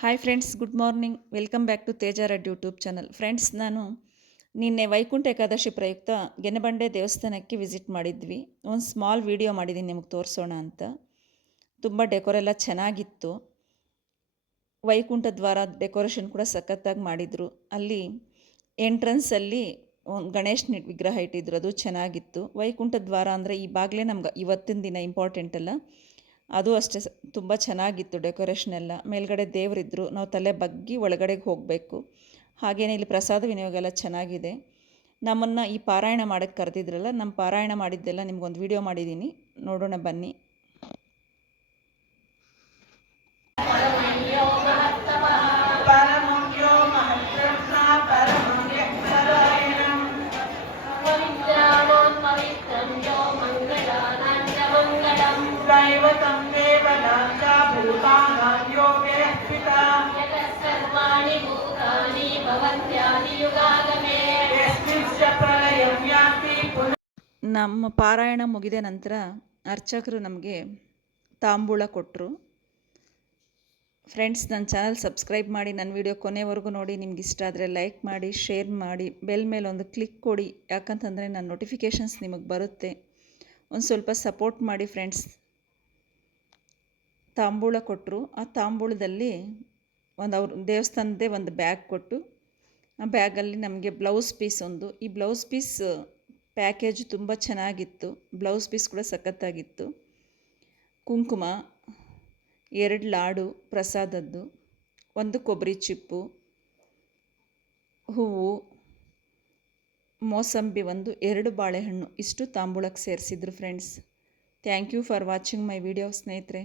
Hi friends, good morning. Welcome back to Teja red YouTube channel. Friends, ನಾನು ನಿನ್ನೆ ವೈಕುಂಠ ಏಕಾದಶಿ ಪ್ರಯುಕ್ತ ಗೆನಬಂಡೆ ದೇವಸ್ಥಾನಕ್ಕೆ ವಿಸಿಟ್ ಮಾಡಿದ್ವಿ. ಒಂದು ಸ್ಮಾಲ್ ವಿಡಿಯೋ ಮಾಡಿದ್ದೀನಿ ನಿಮಗೆ ತೋರಿಸೋಣ ಅಂತ. ತುಂಬ ಡೆಕೋರ್ ಎಲ್ಲ ಚೆನ್ನಾಗಿತ್ತು. ವೈಕುಂಠ ದ್ವಾರ ಡೆಕೋರೇಷನ್ ಕೂಡ ಸಖತ್ತಾಗಿ ಮಾಡಿದರು. ಅಲ್ಲಿ ಎಂಟ್ರೆನ್ಸಲ್ಲಿ ಒಂದು ಗಣೇಶನ ವಿಗ್ರಹ ಇಟ್ಟಿದ್ರು, ಅದು ಚೆನ್ನಾಗಿತ್ತು. ವೈಕುಂಠ ದ್ವಾರ ಅಂದರೆ ಈ ಬಾಗಿಲೇ ನಮ್ಗೆ ಇವತ್ತಿನ ದಿನ ಇಂಪಾರ್ಟೆಂಟ್ ಅಲ್ಲ, ಅದು ಅಷ್ಟೇ ತುಂಬ ಚೆನ್ನಾಗಿತ್ತು. ಡೆಕೋರೇಷನ್ ಎಲ್ಲ ಮೇಲ್ಗಡೆ ದೇವರಿದ್ದರು, ನಾವು ತಲೆ ಬಗ್ಗಿ ಒಳಗಡೆಗೆ ಹೋಗಬೇಕು. ಹಾಗೆಯೇ ಇಲ್ಲಿ ಪ್ರಸಾದ ವಿನಿಯೋಗ ಎಲ್ಲ ಚೆನ್ನಾಗಿದೆ. ನಮ್ಮನ್ನು ಈ ಪಾರಾಯಣ ಮಾಡೋಕ್ಕೆ ಕರೆದಿದ್ರಲ್ಲ, ನಮ್ಮ ಪಾರಾಯಣ ಮಾಡಿದ್ದೆಲ್ಲ ನಿಮ್ಗೊಂದು ವಿಡಿಯೋ ಮಾಡಿದ್ದೀನಿ, ನೋಡೋಣ ಬನ್ನಿ. दैवतं देवनाचा भूतानां योगेऽस्मिता यतः सर्वाणि भूतानि भवन्त्यादि युगागमे यस्मिंश्च प्रलयं याति पुनः. ನಮ್ಮ ಪಾರಾಯಣ ಮುಗಿದ ನಂತರ ಅರ್ಚಕರು ನಮಗೆ ತಾಂಬೂಲ ಕೊಟ್ಟರು. ಫ್ರೆಂಡ್ಸ್, ನನ್ನ ಚಾನಲ್ ಸಬ್ಸ್ಕ್ರೈಬ್ ಮಾಡಿ, ನನ್ನ ವಿಡಿಯೋ ಕೊನೆವರೆಗೂ ನೋಡಿ. ನಿಮ್ಗೆ ಇಷ್ಟ ಆದರೆ ಲೈಕ್ ಮಾಡಿ, ಶೇರ್ ಮಾಡಿ, ಬೆಲ್ ಮೇಲೆ ಒಂದು ಕ್ಲಿಕ್ ಕೊಡಿ. ಯಾಕಂತಂದರೆ ನನ್ನ ನೋಟಿಫಿಕೇಷನ್ಸ್ ನಿಮಗೆ ಬರುತ್ತೆ. ಒಂದು ಸ್ವಲ್ಪ ಸಪೋರ್ಟ್ ಮಾಡಿ ಫ್ರೆಂಡ್ಸ್. ತಾಂಬೂಲ ಕೊಟ್ಟರು. ಆ ತಾಂಬೂಲದಲ್ಲಿ ಅವ್ರ ದೇವಸ್ಥಾನದ್ದೇ ಒಂದು ಬ್ಯಾಗ್ ಕೊಟ್ಟು, ಆ ಬ್ಯಾಗಲ್ಲಿ ನಮಗೆ ಬ್ಲೌಸ್ ಪೀಸ್ ಒಂದು, ಈ ಬ್ಲೌಸ್ ಪೀಸ್ ಪ್ಯಾಕೇಜ್ ತುಂಬ ಚೆನ್ನಾಗಿತ್ತು. ಬ್ಲೌಸ್ ಪೀಸ್ ಕೂಡ ಸಖತ್ತಾಗಿತ್ತು. ಕುಂಕುಮ, 2 ಲಾಡು ಪ್ರಸಾದದ್ದು, 1 ಕೊಬ್ಬರಿ ಚಿಪ್ಪು, ಹೂವು, ಮೋಸಂಬಿ 2 ಬಾಳೆಹಣ್ಣು, ಇಷ್ಟು ತಾಂಬೂಲಕ್ಕೆ ಸೇರಿಸಿದ್ರು friends. Thank you for watching my video ಸ್ನೇಹಿತರೆ.